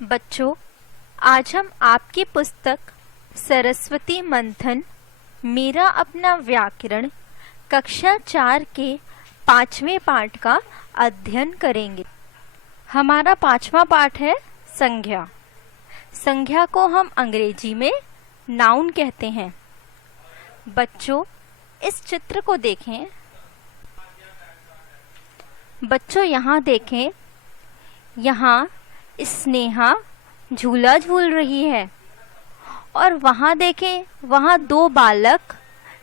बच्चों, आज हम आपकी पुस्तक सरस्वती मंथन मेरा अपना व्याकरण कक्षा 4 के 5वें पाठ का अध्ययन करेंगे। हमारा 5वां पाठ है संज्ञा। संज्ञा को हम अंग्रेजी में नाउन कहते हैं। बच्चों, इस चित्र को देखें। बच्चों, यहाँ देखें। यहाँ स्नेहा झूला झूल रही है और वहाँ देखें, वहाँ दो बालक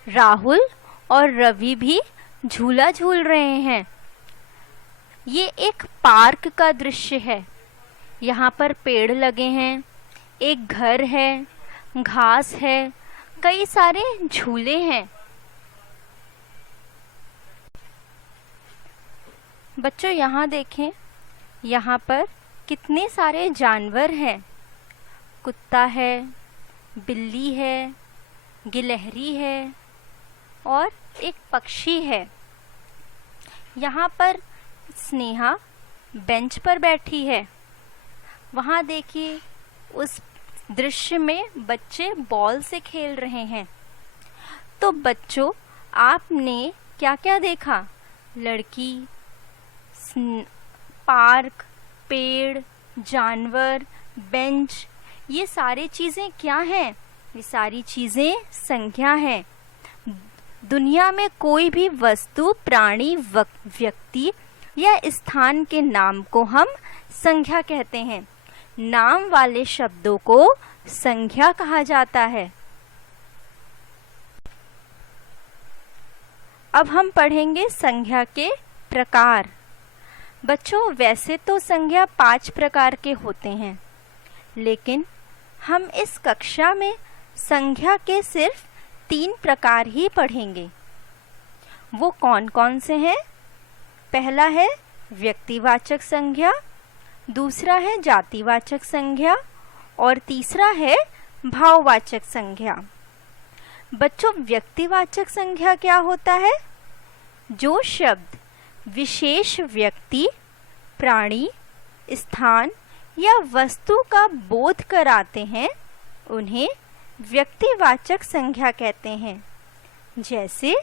राहुल और रवि भी झूला झूल रहे हैं। ये एक पार्क का दृश्य है। यहाँ पर पेड़ लगे हैं, एक घर है, घास है, कई सारे झूले हैं। बच्चों, यहाँ देखें, यहाँ पर कितने सारे जानवर हैं। कुत्ता है, बिल्ली है, गिलहरी है और एक पक्षी है। यहाँ पर स्नेहा बेंच पर बैठी है। वहाँ देखिए, उस दृश्य में बच्चे बॉल से खेल रहे हैं। तो बच्चों, आपने क्या क्या देखा? लड़की, पार्क, पेड़, जानवर, बेंच, ये सारी चीजें क्या हैं? ये सारी चीजें संज्ञा हैं। दुनिया में कोई भी वस्तु, प्राणी, व्यक्ति या स्थान के नाम को हम संज्ञा कहते हैं। नाम वाले शब्दों को संज्ञा कहा जाता है। अब हम पढ़ेंगे संज्ञा के प्रकार। बच्चों, वैसे तो संज्ञा 5 प्रकार के होते हैं, लेकिन हम इस कक्षा में संज्ञा के सिर्फ 3 प्रकार ही पढ़ेंगे। वो कौन कौन से हैं? पहला है व्यक्तिवाचक संज्ञा, दूसरा है जातिवाचक संज्ञा और तीसरा है भाववाचक संज्ञा। बच्चों, व्यक्तिवाचक संज्ञा क्या होता है? जो शब्द विशेष व्यक्ति, प्राणी, स्थान या वस्तु का बोध कराते हैं, उन्हें व्यक्तिवाचक संज्ञा कहते हैं। जैसे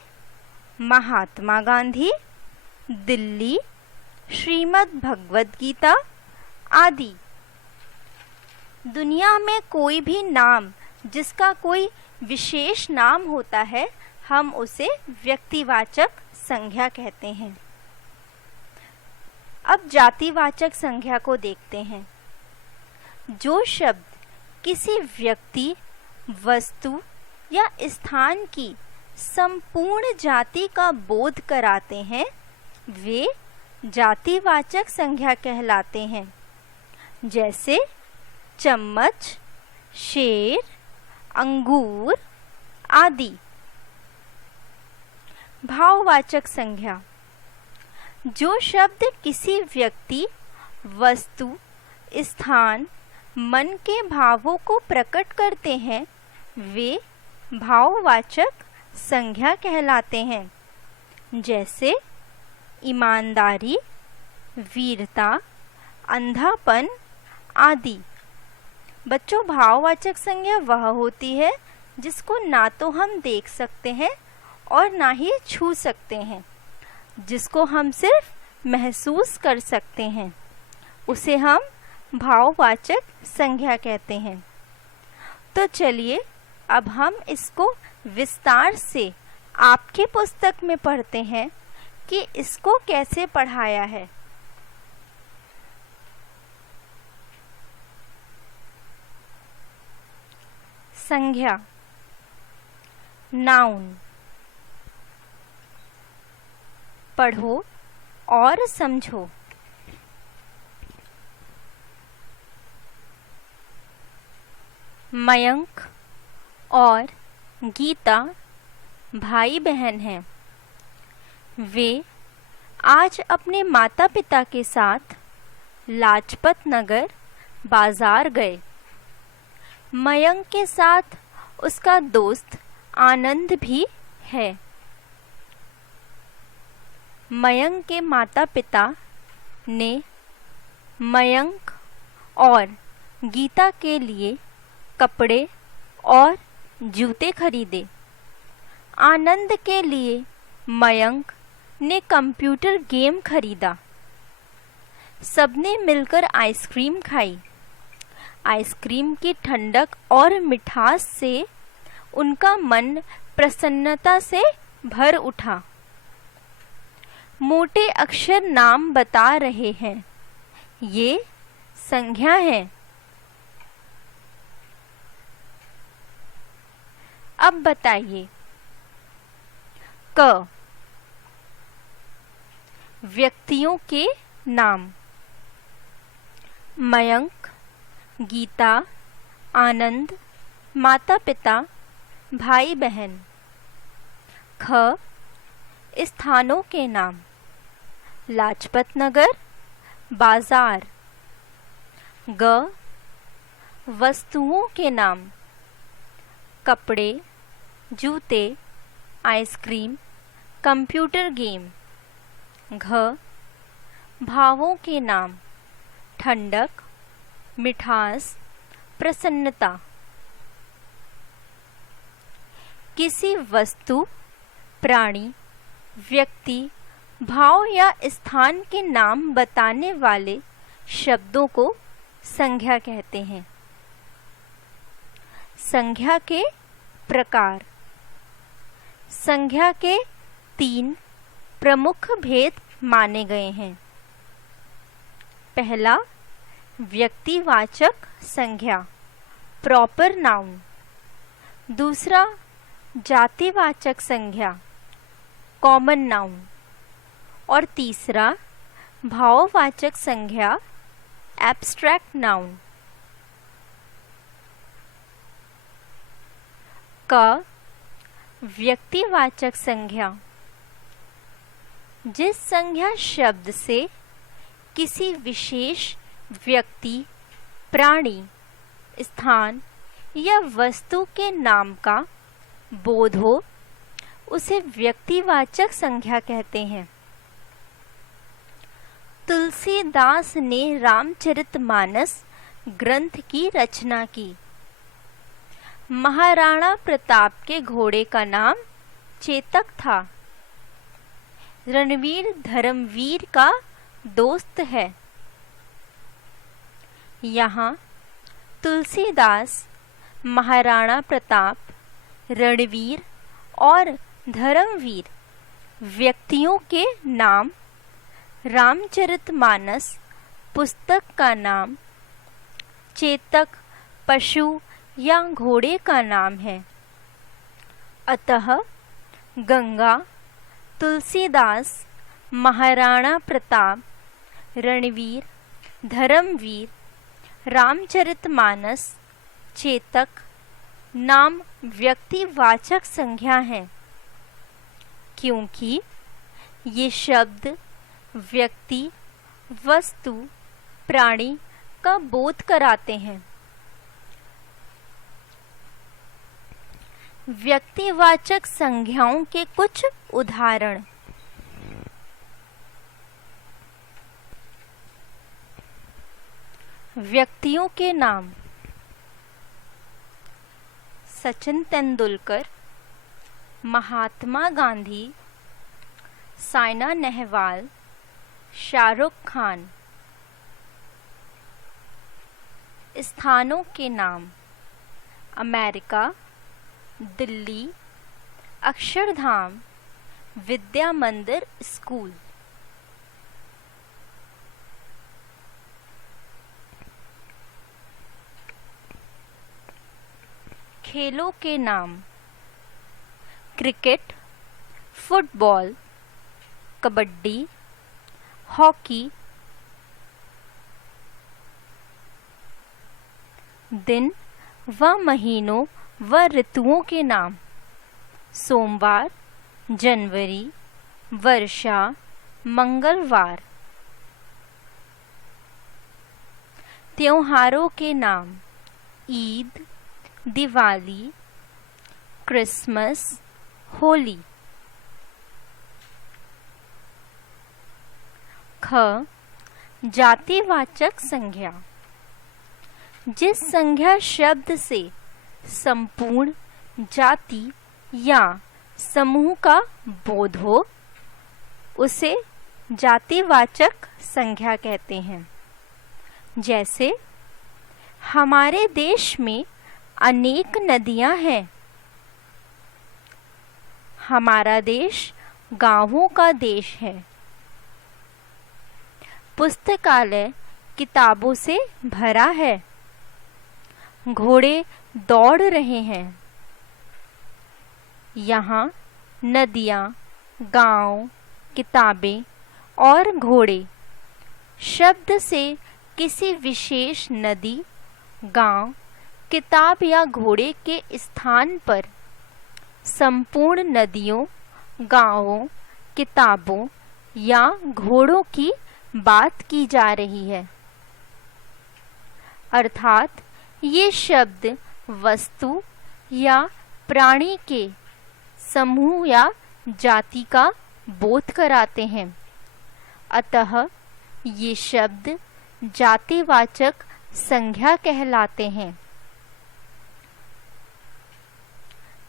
महात्मा गांधी, दिल्ली, श्रीमद् भगवद गीता आदि। दुनिया में कोई भी नाम जिसका कोई विशेष नाम होता है, हम उसे व्यक्तिवाचक संज्ञा कहते हैं। अब जातिवाचक संज्ञा को देखते हैं। जो शब्द किसी व्यक्ति, वस्तु या स्थान की संपूर्ण जाति का बोध कराते हैं, वे जातिवाचक संज्ञा कहलाते हैं। जैसे चम्मच, शेर, अंगूर आदि। भाववाचक संज्ञा। जो शब्द किसी व्यक्ति, वस्तु, स्थान, मन के भावों को प्रकट करते हैं, वे भाववाचक संज्ञा कहलाते हैं। जैसे ईमानदारी, वीरता, अंधापन आदि। बच्चों, भाववाचक संज्ञा वह होती है जिसको ना तो हम देख सकते हैं और ना ही छू सकते हैं, जिसको हम सिर्फ महसूस कर सकते हैं, उसे हम भाववाचक संज्ञा कहते हैं। तो चलिए, अब हम इसको विस्तार से आपकी पुस्तक में पढ़ते हैं कि इसको कैसे पढ़ाया है। संज्ञा, नाउन। पढ़ो और समझो। मयंक और गीता भाई बहन हैं। वे आज अपने माता पिता के साथ लाजपत नगर बाजार गए। मयंक के साथ उसका दोस्त आनंद भी है। मयंक के माता पिता ने मयंक और गीता के लिए कपड़े और जूते खरीदे। आनंद के लिए मयंक ने कंप्यूटर गेम खरीदा। सबने मिलकर आइसक्रीम खाई। आइसक्रीम की ठंडक और मिठास से उनका मन प्रसन्नता से भर उठा। मोटे अक्षर नाम बता रहे हैं, ये संज्ञा है। अब बताइए, क व्यक्तियों के नाम। मयंक, गीता, आनंद, माता पिता, भाई बहन। ख स्थानों के नाम। लाजपत नगर, बाजार। ग वस्तुओं के नाम। कपड़े, जूते, आइसक्रीम, कंप्यूटर गेम। घ भावों के नाम। ठंडक, मिठास, प्रसन्नता। किसी वस्तु, प्राणी, व्यक्ति, भाव या स्थान के नाम बताने वाले शब्दों को संज्ञा कहते हैं। संज्ञा के प्रकार। संज्ञा के 3 प्रमुख भेद माने गए हैं। पहला, व्यक्तिवाचक संज्ञा, प्रॉपर नाउन। दूसरा, जातिवाचक संज्ञा, कॉमन नाउन। और तीसरा, भाववाचक संज्ञा, एब्स्ट्रैक्ट नाउन। क व्यक्तिवाचक संज्ञा। जिस संज्ञा शब्द से किसी विशेष व्यक्ति, प्राणी, स्थान या वस्तु के नाम का बोध हो, उसे व्यक्तिवाचक संज्ञा कहते हैं। तुलसीदास ने रामचरितमानस ग्रंथ की रचना की। महाराणा प्रताप के घोड़े का नाम चेतक था। रणवीर धर्मवीर का दोस्त है। यहाँ तुलसीदास महाराणा प्रताप, रणवीर और धर्मवीर व्यक्तियों के नाम, रामचरितमानस पुस्तक का नाम, चेतक पशु या घोड़े का नाम है। अतः गंगा, तुलसीदास, महाराणा प्रताप, रणवीर, धर्मवीर, रामचरितमानस, चेतक नाम व्यक्तिवाचक संज्ञा हैं, क्योंकि ये शब्द व्यक्ति, वस्तु, प्राणी का बोध कराते हैं। व्यक्तिवाचक संज्ञाओं के कुछ उदाहरण। व्यक्तियों के नाम। सचिन तेंदुलकर, महात्मा गांधी, साइना नेहवाल, शाहरुख खान। स्थानों के नाम। अमेरिका, दिल्ली, अक्षरधाम, विद्या मंदिर स्कूल। खेलों के नाम। Cricket, football, kabaddi, hockey. दिन व महीनों व ऋतुओं के नाम। सोमवार, जनवरी, वर्षा, मंगलवार। त्योहारों के नाम। ईद, दिवाली, क्रिसमस, होली। ख जातिवाचक संज्ञा। जिस संज्ञा शब्द से संपूर्ण जाति या समूह का बोध हो उसे जातिवाचक संज्ञा कहते हैं। जैसे हमारे देश में अनेक नदियां हैं। हमारा देश गांवों का देश है। पुस्तकालय किताबों से भरा है। घोड़े दौड़ रहे हैं। यहाँ नदियाँ, गांव, किताबें और घोड़े शब्द से किसी विशेष नदी, गांव, किताब या घोड़े के स्थान पर संपूर्ण नदियों, गांवों, किताबों या घोड़ों की बात की जा रही है। अर्थात ये शब्द वस्तु या प्राणी के समूह या जाति का बोध कराते हैं। अतः ये शब्द जातिवाचक संज्ञा कहलाते हैं।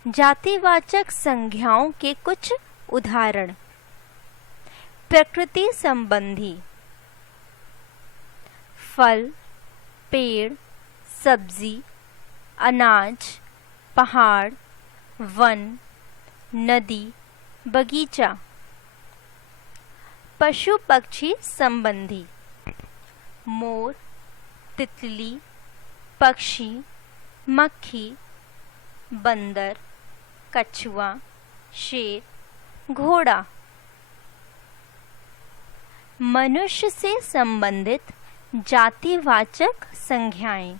जातिवाचक संज्ञाओं के कुछ उदाहरण। प्रकृति संबंधी फल, पेड़, सब्जी, अनाज, पहाड़, वन, नदी, बगीचा। पशु पक्षी संबंधी मोर, तितली, पक्षी, मक्खी, बंदर, कछुआ, शेर, घोड़ा। मनुष्य से संबंधित जातिवाचक संज्ञाएं।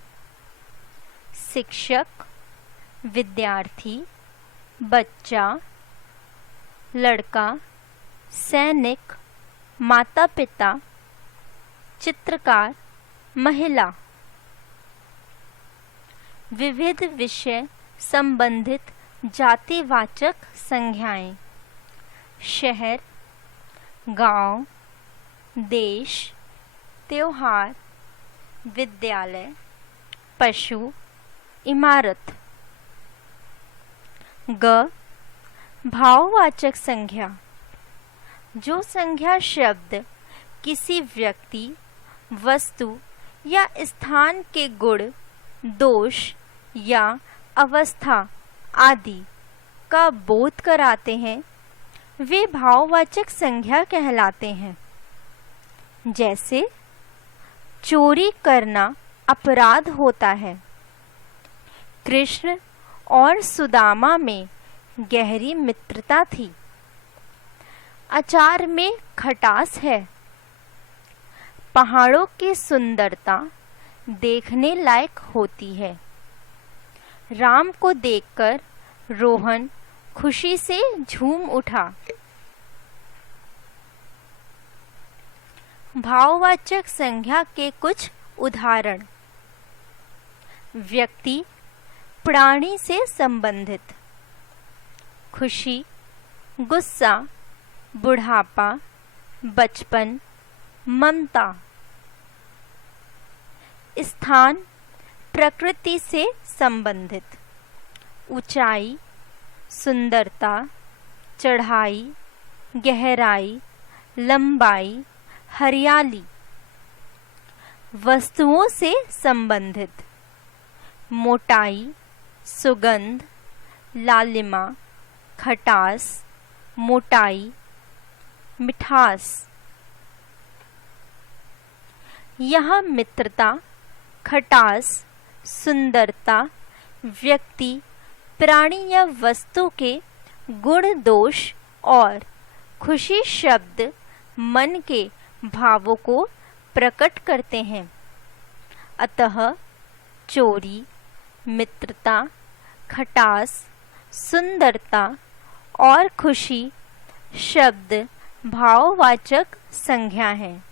शिक्षक, विद्यार्थी, बच्चा, लड़का, सैनिक, माता पिता, चित्रकार, महिला। विविध विषय संबंधित जातिवाचक संज्ञाएं। शहर, गांव, देश, त्योहार, विद्यालय, पशु, इमारत। ग भाववाचक संज्ञा। जो संज्ञा शब्द किसी व्यक्ति, वस्तु या स्थान के गुण, दोष या अवस्था आदि का बोध कराते हैं वे भाववाचक संज्ञा कहलाते हैं। जैसे चोरी करना अपराध होता है। कृष्ण और सुदामा में गहरी मित्रता थी। अचार में खटास है। पहाड़ों की सुंदरता देखने लायक होती है। राम को देखकर रोहन खुशी से झूम उठा। भाववाचक संज्ञा के कुछ उदाहरण। व्यक्ति, प्राणी से संबंधित। खुशी, गुस्सा, बुढ़ापा, बचपन, ममता। स्थान, प्रकृति से संबंधित। ऊंचाई, सुंदरता, चढ़ाई, गहराई, लंबाई, हरियाली। वस्तुओं से संबंधित। मोटाई, सुगंध, लालिमा, खटास, मोटाई, मिठास। यहाँ मित्रता, खटास, सुंदरता व्यक्ति, प्राणी या वस्तु के गुण, दोष और खुशी शब्द मन के भावों को प्रकट करते हैं। अतः चोरी, मित्रता, खटास, सुंदरता और खुशी शब्द भाववाचक संज्ञा हैं।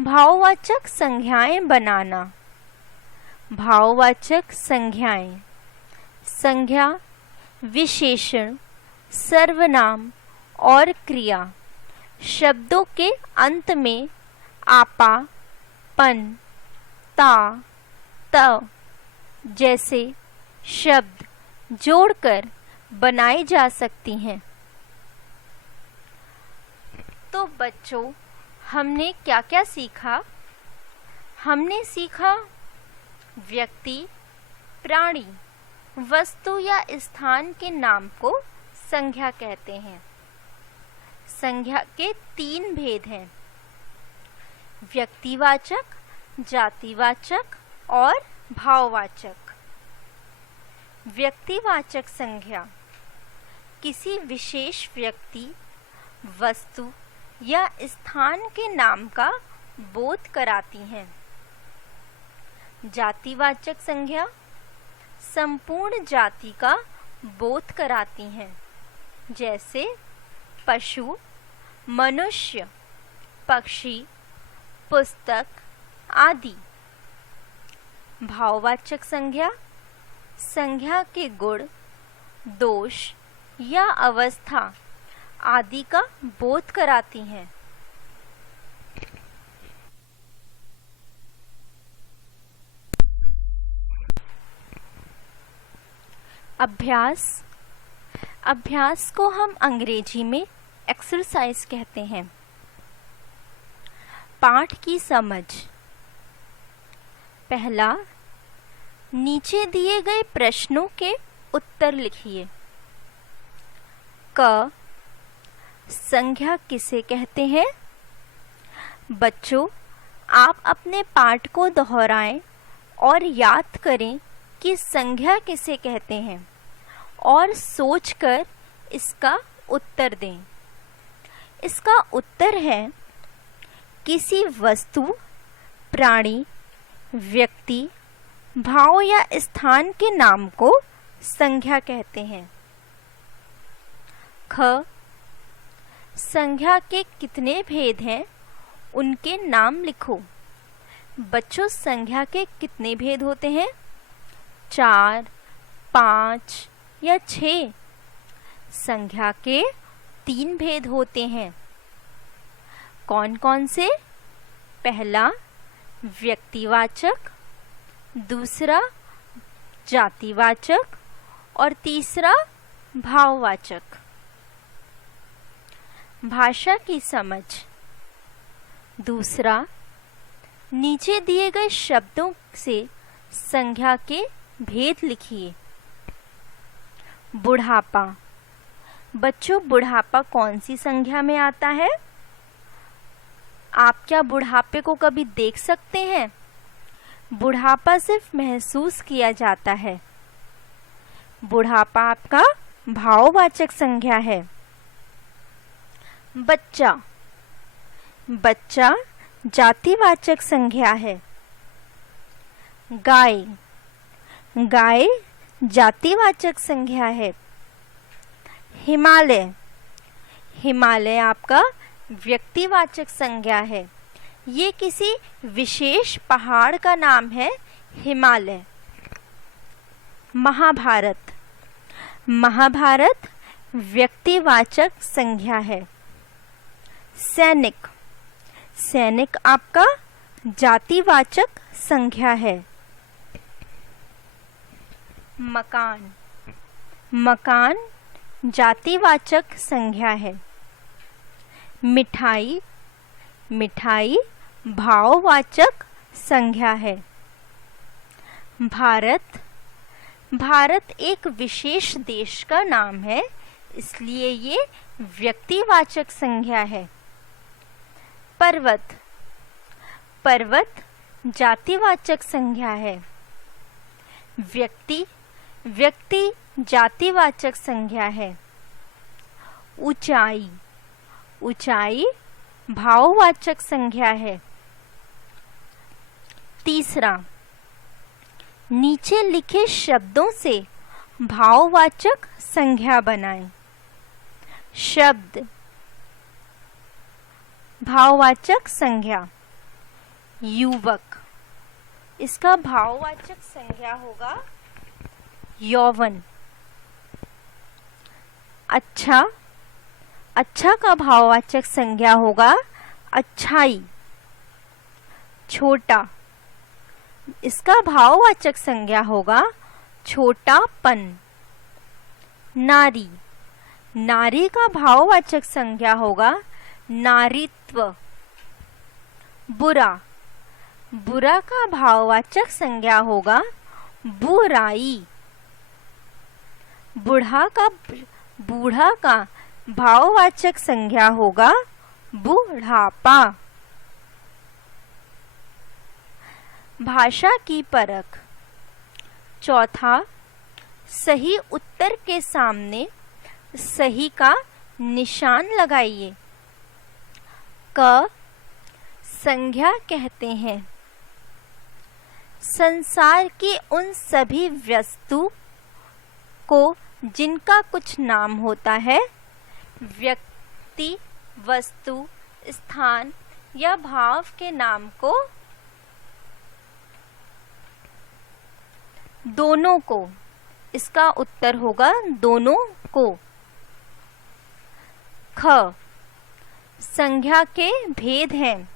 भाववाचक संज्ञाएं बनाना। भाववाचक संज्ञाएं संज्ञा, विशेषण, सर्वनाम और क्रिया शब्दों के अंत में आपा, पन, ता, त जैसे शब्द जोड़कर बनाई जा सकती हैं। तो बच्चों, हमने क्या क्या सीखा? हमने सीखा व्यक्ति, प्राणी, वस्तु या स्थान के नाम को संज्ञा कहते हैं। संज्ञा के 3 भेद हैं: व्यक्तिवाचक, जातिवाचक और भाववाचक। व्यक्तिवाचक संज्ञा किसी विशेष व्यक्ति, वस्तु या स्थान के नाम का बोध कराती हैं। जातिवाचक संज्ञा संपूर्ण जाति का बोध कराती हैं, जैसे पशु, मनुष्य, पक्षी, पुस्तक आदि। भाववाचक संज्ञा संज्ञा के गुण, दोष या अवस्था आदि का बोध कराती हैं। अभ्यास। अभ्यास को हम अंग्रेजी में एक्सरसाइज कहते हैं। पाठ की समझ। पहला, नीचे दिए गए प्रश्नों के उत्तर लिखिए। क, संज्ञा किसे कहते हैं? बच्चों, आप अपने पाठ को दोहराएं और याद करें कि संज्ञा किसे कहते हैं और सोचकर इसका उत्तर दें। इसका उत्तर है किसी वस्तु, प्राणी, व्यक्ति, भाव या स्थान के नाम को संज्ञा कहते हैं। ख, संज्ञा के कितने भेद हैं, उनके नाम लिखो। बच्चों, संज्ञा के कितने भेद होते हैं? 4, 5 या 6। संज्ञा के 3 भेद होते हैं। कौन कौन से? पहला, व्यक्तिवाचक, दूसरा जातिवाचक और तीसरा भाववाचक। भाषा की समझ। दूसरा, नीचे दिए गए शब्दों से संज्ञा के भेद लिखिए। बुढ़ापा। बच्चों, बुढ़ापा कौन सी संज्ञा में आता है? आप क्या बुढ़ापे को कभी देख सकते हैं? बुढ़ापा सिर्फ महसूस किया जाता है। बुढ़ापा आपका भाववाचक संज्ञा है। बच्चा। बच्चा जातिवाचक संज्ञा है। गाय। गाय जातिवाचक संज्ञा है। हिमालय। हिमालय आपका व्यक्तिवाचक संज्ञा है। ये किसी विशेष पहाड़ का नाम है, हिमालय। महाभारत। महाभारत व्यक्तिवाचक संज्ञा है। सैनिक। सैनिक आपका जातिवाचक संज्ञा है। मकान। मकान जातिवाचक संज्ञा है। मिठाई। मिठाई भाववाचक संज्ञा है। भारत। भारत एक विशेष देश का नाम है, इसलिए ये व्यक्तिवाचक संज्ञा है। पर्वत। पर्वत जातिवाचक संज्ञा है। व्यक्ति। व्यक्ति जातिवाचक संज्ञा है। ऊंचाई। ऊंचाई भाववाचक संज्ञा है। तीसरा, नीचे लिखे शब्दों से भाववाचक संज्ञा बनाएं। शब्द। भाववाचक संज्ञा युवक। इसका भाववाचक संज्ञा होगा यौवन। अच्छा। अच्छा का भाववाचक संज्ञा होगा अच्छाई। छोटा। इसका भाववाचक संज्ञा होगा छोटापन। नारी, नारी का भाववाचक संज्ञा होगा नारीत्व। बुरा, बुरा का भाववाचक संज्ञा होगा बुराई। बूढ़ा का भाववाचक संज्ञा होगा बुढ़ापा। भाषा की परख। चौथा, सही उत्तर के सामने सही का निशान लगाइए। क संज्ञा कहते हैं संसार की उन सभी वस्तु को जिनका कुछ नाम होता है। व्यक्ति, वस्तु, स्थान या भाव के नाम को, दोनों को। इसका उत्तर होगा दोनों को। ख संज्ञा के भेद हैं।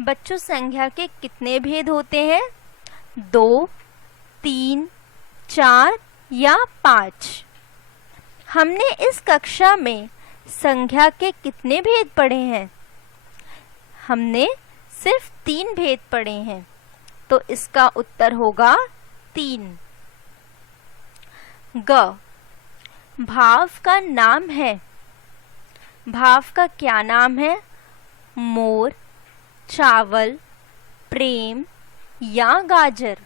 बच्चों, संज्ञा के कितने भेद होते हैं? 2, 3, 4 या 5। हमने इस कक्षा में संज्ञा के कितने भेद पढ़े हैं? हमने सिर्फ 3 भेद पढ़े हैं, तो इसका उत्तर होगा 3। ग भाव का नाम है। भाव का क्या नाम है? मोर, चावल, प्रेम या गाजर।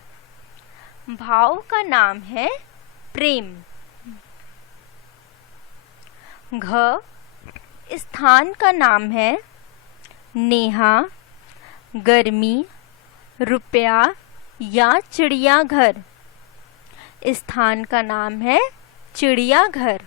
भाव का नाम है प्रेम। घ स्थान का नाम है नेहा, गर्मी, रुपया या चिड़ियाघर। स्थान का नाम है चिड़ियाघर।